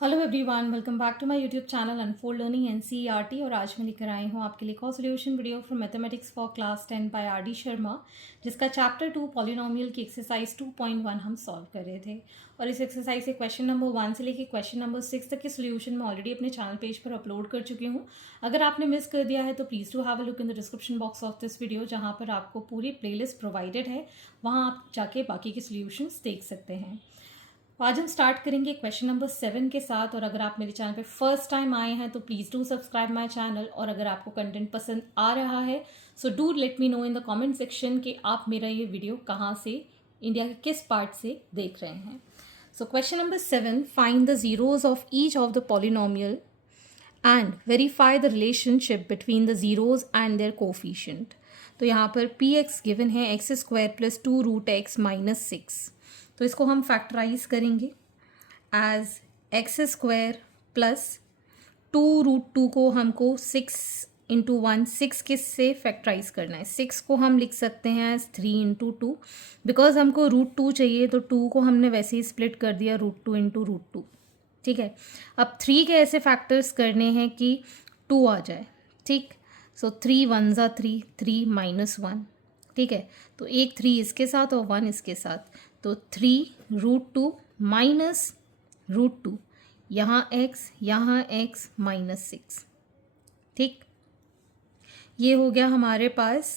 Hello everyone, welcome back to my YouTube channel unfold learning NCERT. और आज मैं लेकर आई हूँ आपके लिए एक और solution video from mathematics for class 10 by R D Sharma, जिसका चैप्टर 2 पॉलिनोमियल की एक्सरसाइज 2.1 हम सॉल्व कर रहे थे। और इस एक्सरसाइज के क्वेश्चन नंबर 1 से लेकर क्वेश्चन नंबर 6 तक के सोल्यूशन मैं ऑलरेडी अपने चैनल पेज पर अपलोड कर चुकी हूँ। अगर आपने मिस कर दिया है तो please to have a look in the description box of this video, जहाँ पर आपको पूरी प्लेलिस्ट प्रोवाइडेड है। वहाँ आप जाके बाकी के सोल्यूशंस देख सकते हैं। आज हम स्टार्ट करेंगे क्वेश्चन नंबर 7 के साथ। और अगर आप मेरे चैनल पे फर्स्ट टाइम आए हैं तो please do subscribe my channel. और अगर आपको कंटेंट पसंद आ रहा है so do let me know in the comment section कि आप मेरा ये वीडियो कहाँ से, इंडिया के किस पार्ट से देख रहे हैं। So question number 7, find the zeros of each of the polynomial and verify the relationship between the zeros and their coefficient. तो यहाँ पर पी एक्स गिवन है x square plus 2 root x minus 6। तो इसको हम फैक्टराइज करेंगे as x square plus 2 root 2 को हमको 6 इंटू 1, 6 किस से फैक्टराइज करना है। 6 को हम लिख सकते हैं एज 3 इंटू 2, बिकॉज हमको रूट 2 चाहिए तो 2 को हमने वैसे ही स्प्लिट कर दिया रूट 2 इंटू रूट 2। ठीक है, अब 3 के ऐसे फैक्टर्स करने हैं कि 2 आ जाए। ठीक, सो 3 1 ज़ा 3, 3 माइनस 1। ठीक है, तो एक 3 इसके साथ और 1 इसके साथ, तो 3 रूट 2 माइनस रूट 2, यहाँ x माइनस 6। ठीक, ये हो गया हमारे पास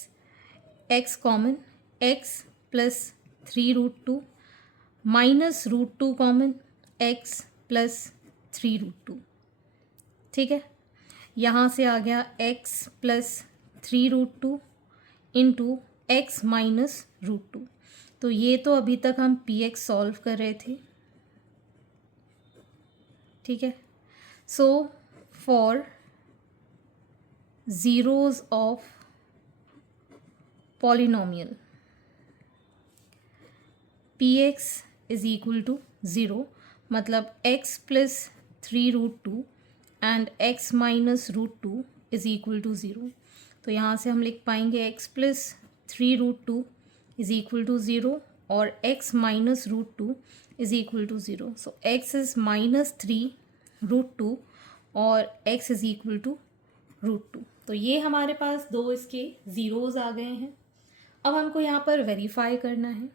x common, x plus 3 root 2 minus root 2 common, x plus 3 root 2। ठीक है, यहाँ से आ गया x plus 3 root 2 into x minus root 2। तो ये तो अभी तक हम पी एक्स सॉल्व कर रहे थे। ठीक है, so for zeros of polynomial p x is equal to 0, मतलब x plus 3 root 2 and x minus root 2 is equal to 0। तो यहाँ से हम लिख पाएंगे x plus 3 root 2 is equal to 0 और x minus root 2 is equal to 0। So x is minus 3 root 2 और x is equal to root 2। तो ये हमारे पास दो इसके ज़ीरोज़ आ गए हैं। अब हमको यहाँ पर वेरीफाई करना है।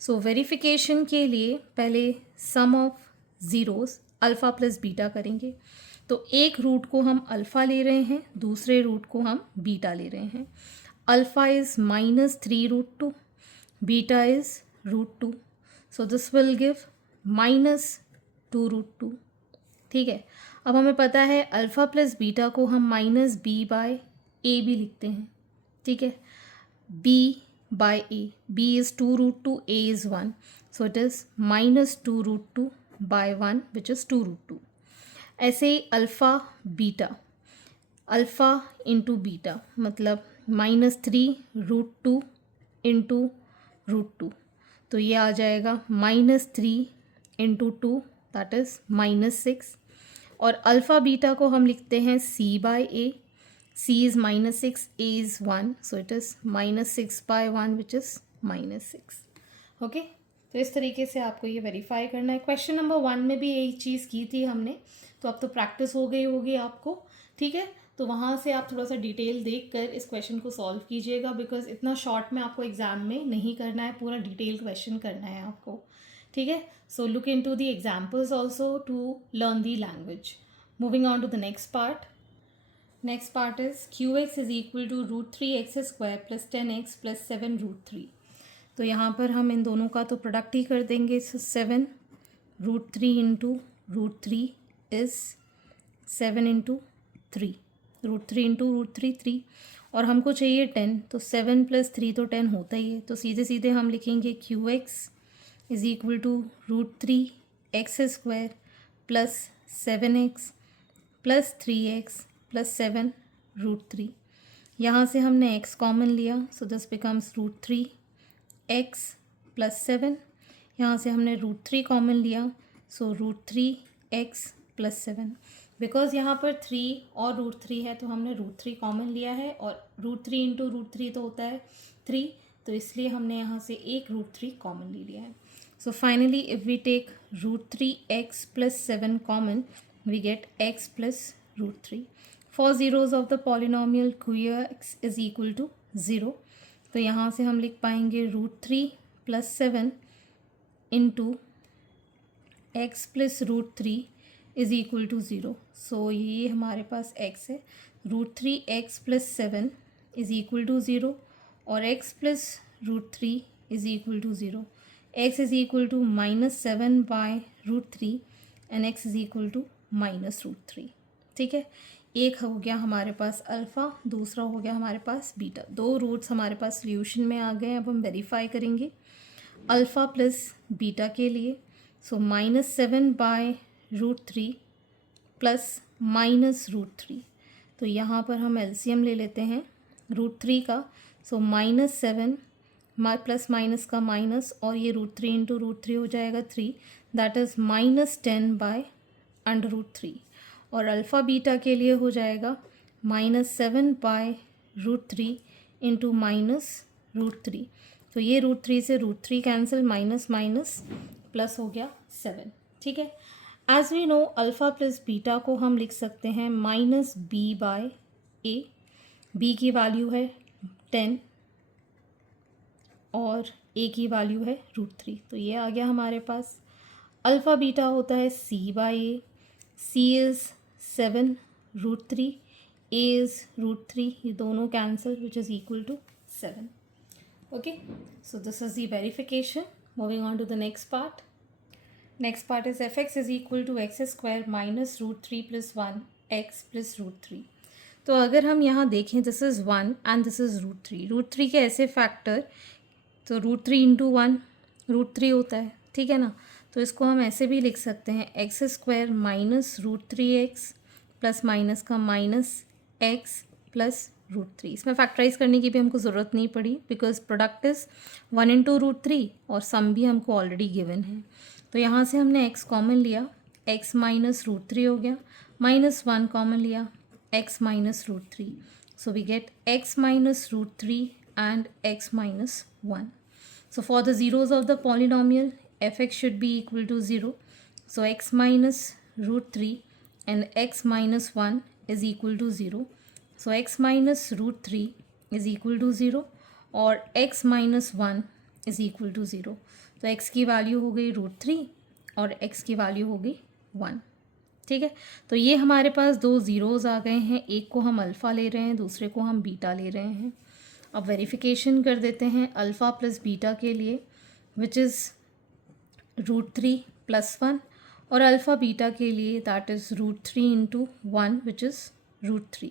सो वेरिफिकेशन के लिए पहले sum of zeroes alpha plus beta करेंगे। तो एक रूट को हम अल्फ़ा ले रहे हैं, दूसरे रूट को हम बीटा ले रहे हैं। Alpha is minus 3 root 2, beta is root 2, so this will give minus 2 root 2। ठीक है, अब हमें पता है अल्फ़ा प्लस बीटा को हम माइनस बी बाय ए भी लिखते हैं। ठीक है, b by a, b is 2 root 2, a is 1, so it is minus 2 root 2 by 1 which is 2 root 2। ऐसे ही alpha beta, alpha into beta मतलब माइनस 3 रूट 2 इंटू रूट 2, तो ये आ जाएगा minus 3 into 2 that is minus 6। और alpha beta को हम लिखते हैं c by a, c is minus 6, a is 1, so it is minus 6 by 1 which is minus 6। Okay, तो इस तरीके से आपको ये वेरीफाई करना है। क्वेश्चन नंबर 1 में भी यही चीज़ की थी हमने, तो अब तो प्रैक्टिस हो गई होगी आपको। ठीक है, तो वहाँ से आप थोड़ा सा डिटेल देख कर इस क्वेश्चन को सॉल्व कीजिएगा, बिकॉज इतना शॉर्ट में आपको एग्जाम में नहीं करना है, पूरा डिटेल क्वेश्चन करना है आपको। ठीक है, so look into the examples also to learn the language. Moving on to the next part. Next part is qx is equal to root 3x square plus 10x plus 7 root 3। तो यहाँ पर हम इन दोनों का तो product ही कर देंगे। So 7 root 3 into root 3 is 7 into 3, root 3 into root 3 3, और हमको चाहिए 10, तो 7 प्लस 3 तो 10 होता ही है। तो सीधे सीधे हम लिखेंगे qx is equal to root 3x square plus 7x plus 3x plus 7 root 3। यहाँ से हमने x कॉमन लिया, so this becomes root 3x plus 7। यहाँ से हमने रूट 3 कॉमन लिया, so root 3x plus 7। Because यहाँ पर 3 और रूट 3 है तो हमने रूट 3 कॉमन लिया है, और रूट 3 इंटू रूट 3 तो होता है 3, तो इसलिए हमने यहाँ से एक रूट 3 कॉमन ले लिया है। So finally, if we take root 3x plus 7 common, we get x plus root 3. For zeros of the polynomial qx is equal to 0. तो यहाँ से हम लिख पाएंगे root 3 plus 7 into x plus root 3 is equal to 0. So ये हमारे पास x है. Root 3x plus 7 is equal to 0 और x plus root 3 is equal to 0. x is equal to -7 by root 3 and x is equal to -√3. ठीक है, एक हो गया हमारे पास अल्फ़ा, दूसरा हो गया हमारे पास बीटा. दो रूट्स हमारे पास सोल्यूशन में आ गए. अब हम वेरीफाई करेंगे अल्फ़ा प्लस बीटा के लिए. सो -7 बाय रूट 3 प्लस -√3. तो यहाँ पर हम एलसीएम ले लेते हैं रूट 3 का. सो -7 प्लस माइनस का माइनस और ये रूट 3 इंटू रूट 3 हो जाएगा 3. That is -10 by √3. और अल्फ़ा बीटा के लिए हो जाएगा -7 बाय रूट 3 इंटू -√3. तो ये रूट 3 से root 3 cancel, minus minus plus हो गया 7. ठीक है, as we know alpha plus beta को हम लिख सकते हैं -b बाय a. b की वैल्यू है 10 और a की वैल्यू है रूट 3. तो ये आ गया हमारे पास. अल्फ़ा बीटा होता है c by a. c is 7 root 3, a is root 3. ये दोनों cancel which is equal to 7. Okay, so this is the verification. Moving on to the next part. Next part is fx is equal to x square minus root 3 plus 1 x plus root 3. तो अगर हम यहाँ देखें this is 1 and this is root 3. Root 3 के ऐसे factor, तो root 3 into 1 root 3 होता है. ठीक है ना, तो इसको हम ऐसे भी लिख सकते हैं x square minus root 3x plus minus का माइनस एक्स प्लस रूट 3. इसमें फैक्टराइज करने की भी हमको ज़रूरत नहीं पड़ी because product is 1 into root 3 और सम भी हमको ऑलरेडी गिवन है. तो यहाँ से हमने x कॉमन लिया, x माइनस रूट 3 हो गया, -1 कॉमन लिया, x minus root 3. So we get x minus root 3 and x minus 1. So for the zeros of the polynomial, fx should be equal to 0. So x minus root 3 and x minus 1 is equal to 0. So x minus root 3 is equal to 0 और x minus 1 is equal to 0. तो x की value हो गई root 3 और x की value हो गई 1. ठीक है, तो ये हमारे पास दो ज़ीरोज़ आ गए हैं. एक को हम अल्फ़ा ले रहे हैं, दूसरे को हम बीटा ले रहे हैं. अब वेरिफिकेशन कर देते हैं अल्फ़ा प्लस बीटा के लिए विच इज़ रूट 3 प्लस 1 और अल्फ़ा बीटा के लिए that is root 3 into 1 which is root 3.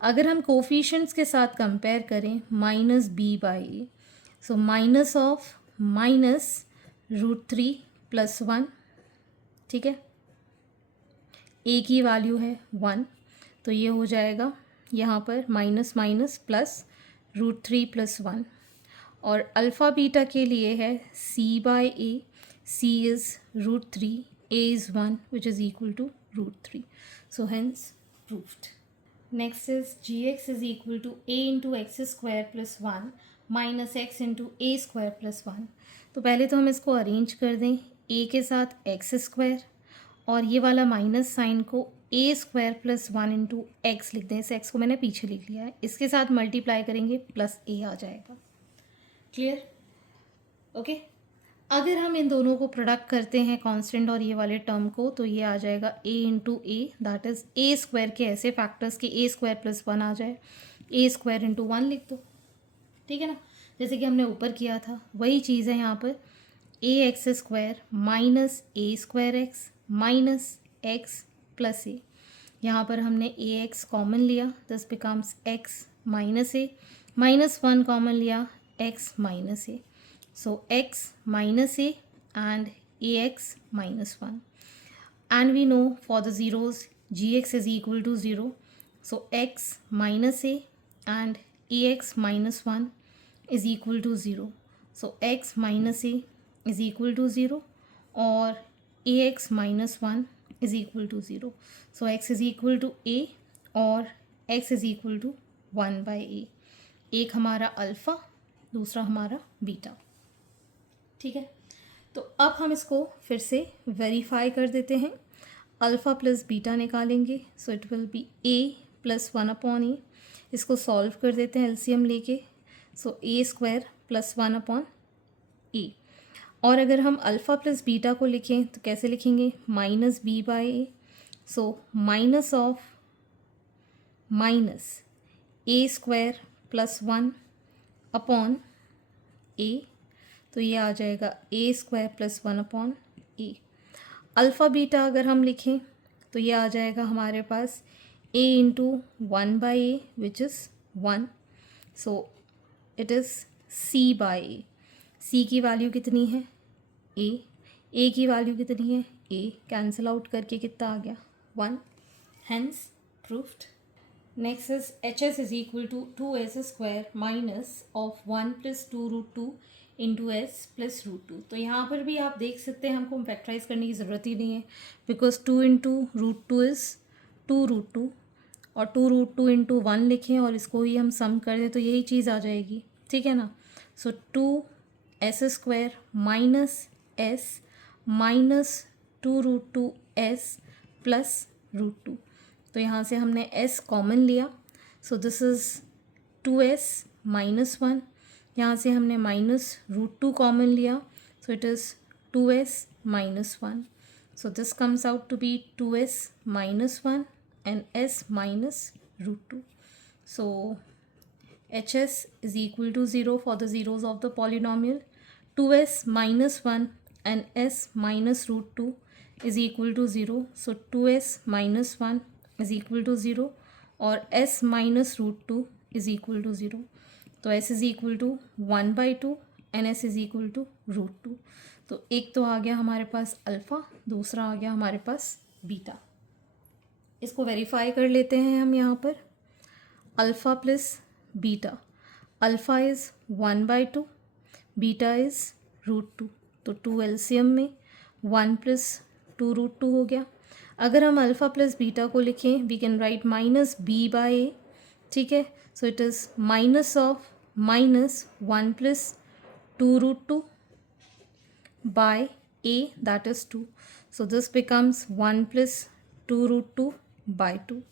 अगर हम कोफिशेंट्स के साथ कंपेयर करें minus b by a, so minus of minus root 3 plus 1. ठीक है, a की वैल्यू है 1, तो ये हो जाएगा यहाँ पर minus minus plus root 3 plus 1. और अल्फ़ा बीटा के लिए है c by a. c is root 3, a is 1 which is equal to root 3. So hence proved. Next is gx is equal to a into x square plus 1 minus x into a square plus 1. तो पहले तो हम इसको arrange कर दें. a के साथ x square और ये वाला माइनस साइन को ए स्क्वायर प्लस 1 इंटू एक्स लिख दें. इस एक्स को मैंने पीछे लिख लिया है. इसके साथ मल्टीप्लाई करेंगे प्लस ए आ जाएगा. क्लियर? ओके. अगर हम इन दोनों को प्रोडक्ट करते हैं कांस्टेंट और ये वाले टर्म को, तो ये आ जाएगा a into A, that is a square के ऐसे फैक्टर्स के ए स्क्वायर प्लस 1 आ जाए. ए स्क्वायर इंटू 1 लिख दो. ठीक है ना, जैसे कि हमने ऊपर किया था वही चीज़ है यहाँ पर. A x square minus a square x minus x plus a. यहाँ पर हमने ए एक्स कॉमन लिया, this becomes x minus a. -1 common लिया, x minus a. So x minus a and a x minus 1. And we know for the zeroes g x is equal to 0. So x minus a and a x minus 1 is equal to 0. So x minus A is equal to 0 और a x minus 1 is equal to 0. So x is equal to a और x is equal to 1 by a. एक हमारा alpha, दूसरा हमारा beta. ठीक है, तो अब हम इसको फिर से वेरीफाई कर देते हैं। अल्फ़ा प्लस बीटा निकालेंगे, सो it will B A plus 1/a। इसको सॉल्व कर देते हैं एलसीएम लेके, सो ए स्क्वायर प्लस 1/a। और अगर हम अल्फ़ा प्लस बीटा को लिखें तो कैसे लिखेंगे, minus b by a, so minus of minus a square plus 1/a, तो ये आ जाएगा a square plus 1/a। Alpha beta अगर हम लिखें तो ये आ जाएगा हमारे पास a into 1/a which is 1, so it is c by a. c की वैल्यू कितनी है a की वैल्यू कितनी है a, कैंसिल आउट करके कितना आ गया 1, hence proved. Next is hs is equal to 2s square minus of 1 plus 2√2 into s plus √2। तो यहाँ पर भी आप देख सकते हैं हमको फैक्टराइज करने की ज़रूरत ही नहीं है, बिकॉज 2 इंटू √2 इज़ 2√2, और 2√2 इंटू 1 लिखें और इसको ही हम सम कर दें तो यही चीज़ आ जाएगी, ठीक है ना। सो 2s square minus S minus 2√2s plus √2। तो यहाँ से हमने s कॉमन लिया, so this is 2s minus 1। यहाँ से हमने -√2 कॉमन लिया, so it is 2s minus 1। So this comes out to be 2s minus 1 and s minus √2। सो hs is equal to 0 for the zeros of the polynomial. 2s minus 1 and s minus √2 is equal to 0. So 2s minus 1 is equal to 0 और s minus √2 is equal to 0. तो s is equal to 1/2 and s is equal to √2। तो एक तो आ गया हमारे पास alpha, दूसरा आ गया हमारे पास बीटा। इसको वेरीफाई कर लेते हैं हम यहाँ पर। Alpha plus beta, alpha is 1/2, beta is √2, तो 2 एलसीएम में 1 प्लस 2√2 हो गया। अगर हम अल्फ़ा प्लस बीटा को लिखें we can write minus b by a, ठीक है। So it is minus of minus 1 plus 2√2 by a, that is 2। So this becomes 1 plus 2√2 by 2।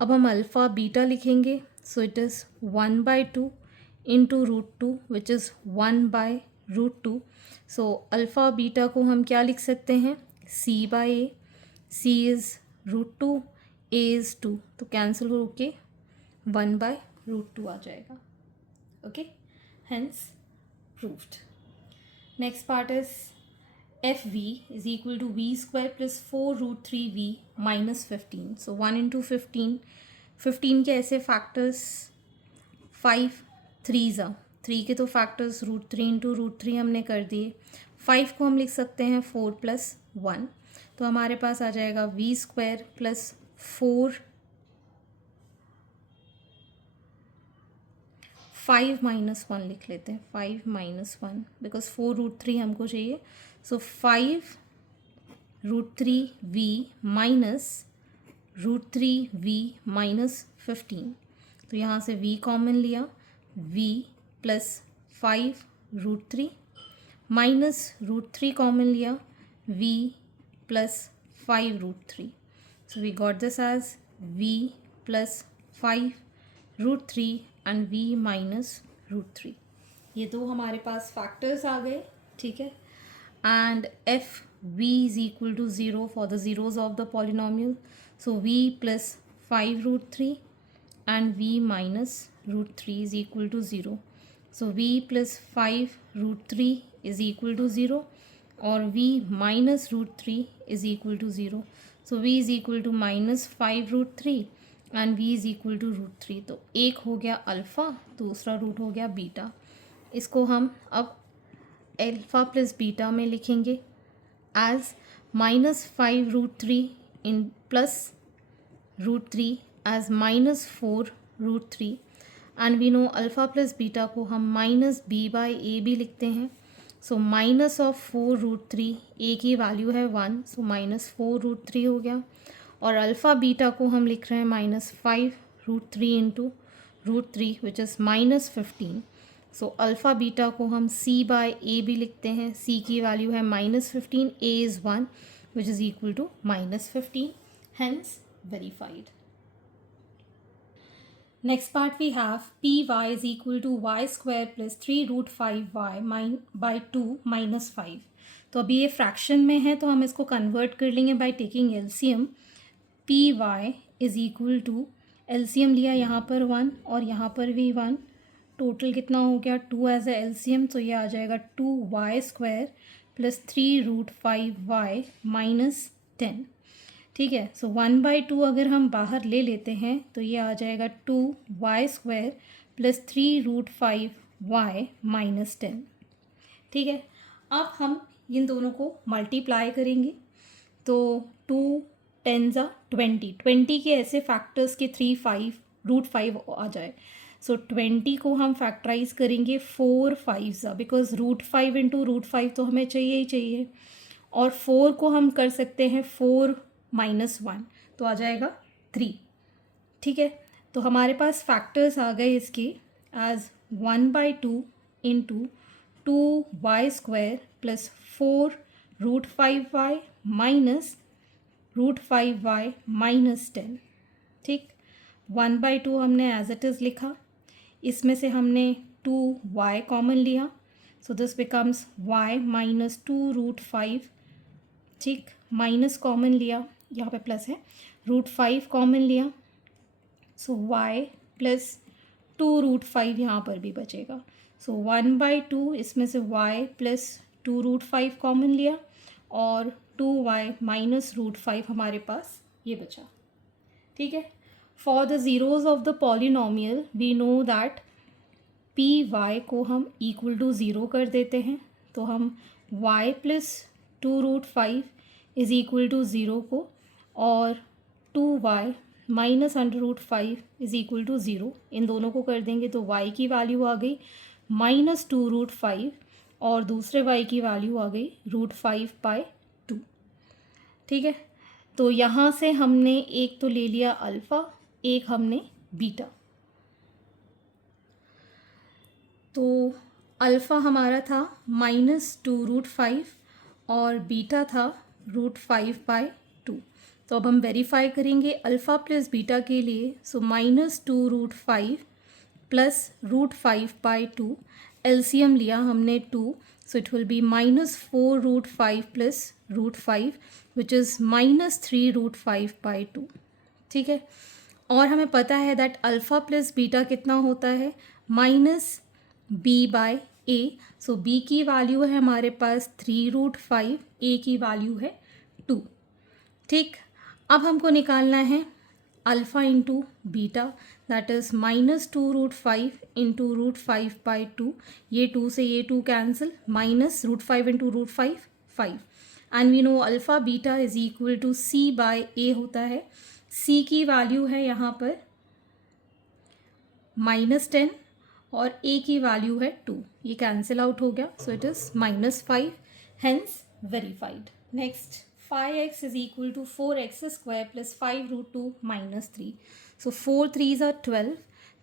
अब हम अल्फ़ा बीटा लिखेंगे, so it is 1/2 into √2 which is 1/√2। So alpha beta को हम क्या लिख सकते हैं, c by a, c is √2, a is 2, तो कैंसिल होके 1/√2 आ जाएगा। Okay, hence proved. Next part is f v is equal to v square plus 4√3v minus 15। So 1 into 15 के ऐसे फैक्टर्स 5 3 के तो फैक्टर्स √3 इंटू √3 हमने कर दिए। 5 को हम लिख सकते हैं 4 प्लस 1, तो हमारे पास आ जाएगा वी स्क्वायर प्लस 5 माइनस 1 लिख लेते हैं, 5 माइनस 1 बिकॉज 4√3 हमको चाहिए। सो 5√3v माइनस √3v माइनस 15, तो यहाँ से v कॉमन लिया, v प्लस 5√3 माइनस √3 कॉमन लिया, v plus 5√3। So we got this as v plus 5√3 and v minus √3। ये दो हमारे पास फैक्टर्स आ गए, ठीक है। And f v is equal to 0 for the zeros of the polynomial, so v plus 5√3 and v minus √3 is equal to 0. So v plus 5√3 is equal to 0 और v minus √3 is equal to 0. So v is equal to minus 5√3 and v is equal to √3। तो एक हो गया alpha, दूसरा root हो गया beta. इसको हम अब अल्फ़ा प्लस बीटा में लिखेंगे as minus 5√3 in plus √3 as minus 4√3 and we know alpha plus beta को हम minus b by a भी लिखते हैं। so minus of 4√3, a की वैल्यू है 1, so minus 4√3 हो गया, और अल्फ़ा बीटा को हम लिख रहे हैं minus 5√3 into √3 which is minus 15। So alpha beta को हम c बाय a भी लिखते हैं. c की वैल्यू है -15, a is 1 which is equal to -15, hence verified. Next part we have py is equal to y square plus 3 root 5y by 2 minus 5. तो अभी ये फ्रैक्शन में है तो हम इसको कन्वर्ट कर लेंगे by taking LCM. P y is equal to, LCM लिया यहाँ पर 1 और यहाँ पर भी 1, टोटल कितना हो गया 2 एज ए एलसीएम, तो ये आ जाएगा 2y square plus 3 root 5y minus 10. ठीक है. सो 1/2 अगर हम बाहर ले लेते हैं तो ये आ जाएगा 2y square plus 3 root 5y minus 10. ठीक है. अब हम इन दोनों को मल्टीप्लाई करेंगे तो 2 10 20 के ऐसे फैक्टर्स के 3 5 रूट 5 आ जाए. सो 20 को हम फैक्टराइज करेंगे 4 5 बिकॉज रूट 5 इंटू रूट 5 तो हमें चाहिए ही चाहिए, और 4 को हम कर सकते हैं 4 माइनस 1 तो आ जाएगा 3. ठीक है. तो हमारे पास फैक्टर्स आ गए इसके as 1/2 into 2y square plus 4 root 5y minus root 5y minus 10. ठीक. 1/2 हमने एज इट इज़ लिखा, इसमें से हमने 2y कॉमन लिया, so this becomes y minus 2 root 5. ठीक. माइनस कॉमन लिया, यहाँ पे प्लस है, रूट 5 कॉमन लिया, सो y प्लस 2 रूट 5 यहाँ पर भी बचेगा. सो 1/2 इसमें से y प्लस 2 रूट 5 कॉमन लिया और 2y माइनस रूट 5 हमारे पास ये बचा. ठीक है. For the zeros of the polynomial we know that p y को हम इक्वल टू ज़ीरो कर देते हैं, तो हम y plus 2 root 5 is equal to zero को और 2y minus under root 5 is equal to zero, इन दोनों को कर देंगे तो y की वैल्यू आ गई माइनस 2 रूट 5 और दूसरे y की वैल्यू आ गई रूट 5/2. ठीक है. तो यहाँ से हमने एक तो ले लिया अल्फ़ा, एक हमने बीटा. तो अल्फ़ा हमारा था -2 रूट 5 और बीटा था रूट 5/2. तो अब हम वेरीफाई करेंगे अल्फ़ा प्लस बीटा के लिए. सो -2 रूट 5 प्लस रूट 5/2, एलसीएम लिया हमने 2, so it will be -4 root 5 plus root 5 which is -3 root 5/2. ठीक है. और हमें पता है दैट अल्फ़ा प्लस बीटा कितना होता है माइनस बी बाय ए. सो बी की वैल्यू है हमारे पास 3 रूट 5, ए की वैल्यू है 2. ठीक. अब हमको निकालना है alpha into beta, that is -2 root 5 into root 5/2. ये 2 से ये 2 cancel, minus root 5 into root 5 5. And we know alpha beta is equal to c by a होता है. सी की वैल्यू है यहाँ पर -10 और ए की वैल्यू है 2, ये कैंसिल आउट हो गया, so it is -5, hence verified. Next 5x is equal to 4x square plus 5 root 2 minus 3. So 4 3s are 12.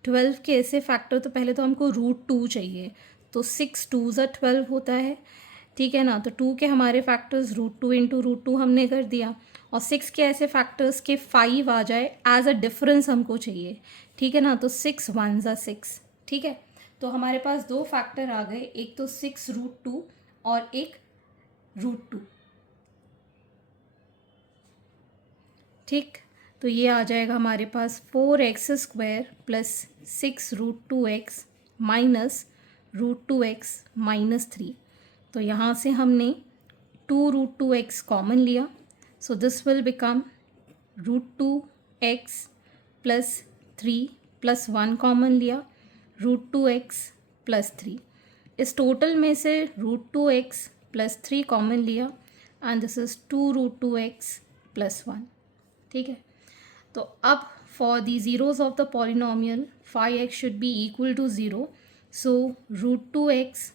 12 के ऐसे फैक्टर तो पहले तो हमको रूट 2 चाहिए, तो 6 2s आर 12 होता है. ठीक है ना. तो 2 के हमारे फैक्टर्स रूट 2 इंटू रूट 2 हमने कर दिया, और 6 के ऐसे फैक्टर्स के 5 आ जाए एज अ डिफरेंस हमको चाहिए. ठीक है ना. तो 6 1s आर 6. ठीक है. तो हमारे पास दो फैक्टर आ गए, एक तो 6 रूट 2 और एक रूट 2. ठीक. तो ये आ जाएगा हमारे पास 4x square plus 6 root 2x minus root 2x minus 3. तो यहाँ से हमने 2 रूट 2x कॉमन लिया, so this will become root 2x plus 3 plus 1 common लिया, रूट 2x प्लस 3. इस टोटल में से रूट 2x प्लस 3 कॉमन लिया and this is 2 root 2x plus 1. ठीक है. तो अब for the zeros of the polynomial 5x should be equal to 0, so root 2x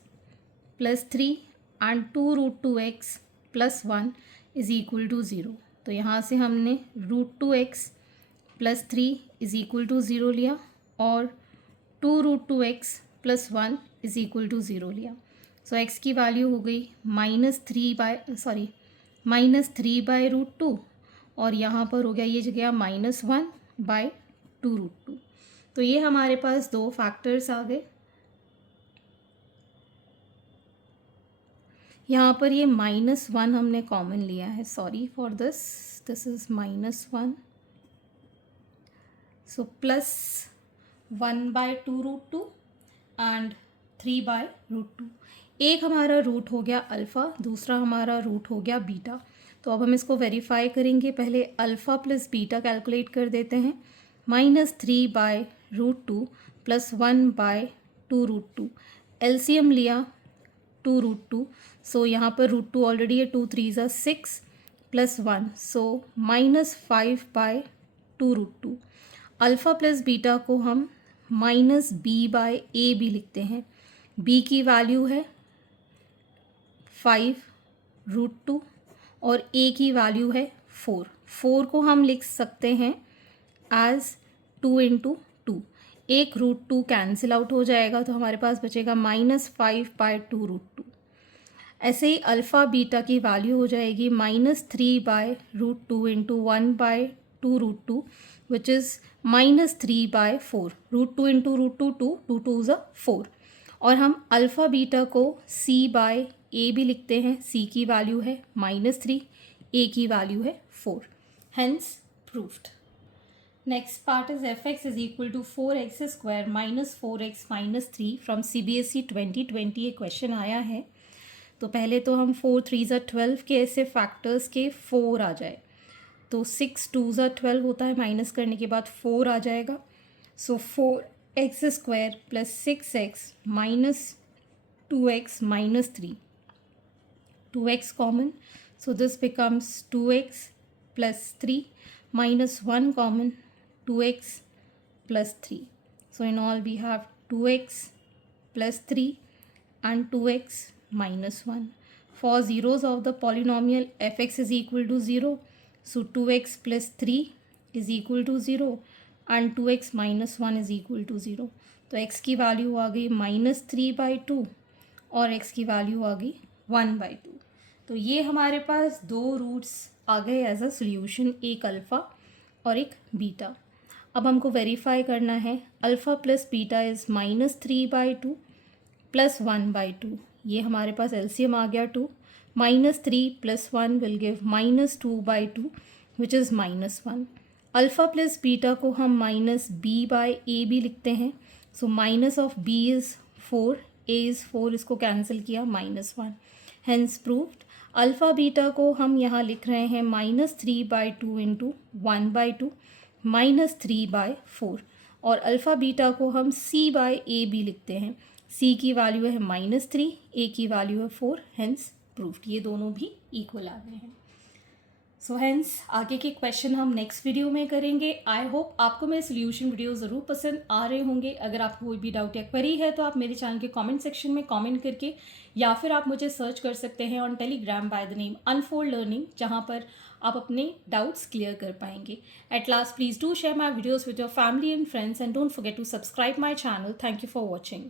plus 3 and 2 root 2x plus 1 is equal to 0. तो यहाँ से हमने root 2x plus 3 is equal to 0 लिया और 2 root 2x plus 1 is equal to 0 लिया। सो x की value हो गई -3/√2 और यहाँ पर हो गया ये जगह -1/2√2। तो ये हमारे पास दो फैक्टर्स आ गए। यहाँ पर ये -1 हमने कॉमन लिया है, sorry for this is -1। So plus 1/2√2 and 3/√2। एक हमारा रूट हो गया अल्फ़ा, दूसरा हमारा रूट हो गया बीटा। तो अब हम इसको वेरीफाई करेंगे। पहले अल्फ़ा प्लस बीटा कैलकुलेट कर देते हैं। -3/√2 प्लस 1/2√2, एलसीएम लिया 2√2। सो यहाँ पर √2 ऑलरेडी है, 2 3 ज़ा 6 प्लस 1, सो -5/2√2। अल्फ़ा प्लस बीटा को हम -b/a भी लिखते हैं। b की वैल्यू है 5√2 और a की वैल्यू है 4। 4 को हम लिख सकते हैं एज 2 × 2। एक √2 कैंसिल आउट हो जाएगा तो हमारे पास बचेगा -5/2√2। ऐसे ही अल्फ़ा बीटा की वैल्यू हो जाएगी -3/√2 × 1/2√2 विच इज़ -3/4। √2 × √2 2 2 ज़ा 4। और हम अल्फ़ा बीटा को c/a भी लिखते हैं। c की वैल्यू है -3, a की वैल्यू है 4, hence proved. Next part is fx is equal to 4x² - 4x - 3 from CBSE 2020। ये क्वेश्चन आया है। तो पहले तो हम 4 3 ज़ा 12 के ऐसे फैक्टर्स के 4 आ जाए तो 6 2 ज़ा 12 होता है, माइनस करने के बाद 4 आ जाएगा। सो 4x² plus 6x minus 2x minus 3, 2x common, so this becomes 2x plus 3 minus 1 common, 2x plus 3. So in all we have 2x plus 3 and 2x minus 1. For zeros of the polynomial fx is equal to 0, so 2x plus 3 is equal to 0 and 2x minus 1 is equal to 0. तो x की value आ गई -3/2 और x की value आ गई 1/2। तो ये हमारे पास दो रूट्स आ गए एज अ सोल्यूशन, एक अल्फ़ा और एक बीटा। अब हमको वेरीफाई करना है। Alpha plus beta is -3/2 plus 1/2। ये हमारे पास एलसीएम आ गया 2। -3 plus 1 will give -2/2 which is -1। Alpha plus beta को हम -b/a भी लिखते हैं। सो minus of b is 4, a is 4, इसको कैंसिल किया -1, हेंस प्रूव्ड। अल्फ़ा बीटा को हम यहाँ लिख रहे हैं -3/2 × 1/2 -3/4 और अल्फ़ा बीटा को हम c/a भी लिखते हैं। c की वैल्यू है -3, a की वैल्यू है 4, हेंस प्रूव्ड। ये दोनों भी इक्वल आ गए हैं। सो हेंस आगे के क्वेश्चन हम नेक्स्ट वीडियो में करेंगे। आई होप आपको मेरे सोल्यूशन वीडियो ज़रूर पसंद आ रहे होंगे। अगर आपको कोई भी डाउट या क्वेरी है तो आप मेरे चैनल के कमेंट सेक्शन में कमेंट करके या फिर आप मुझे सर्च कर सकते हैं on Telegram by the name Unfold Learning, जहाँ पर आप अपने डाउट्स क्लियर कर पाएंगे। At last please do share my videos with your family and friends and don't forget to subscribe my channel. Thank you for watching.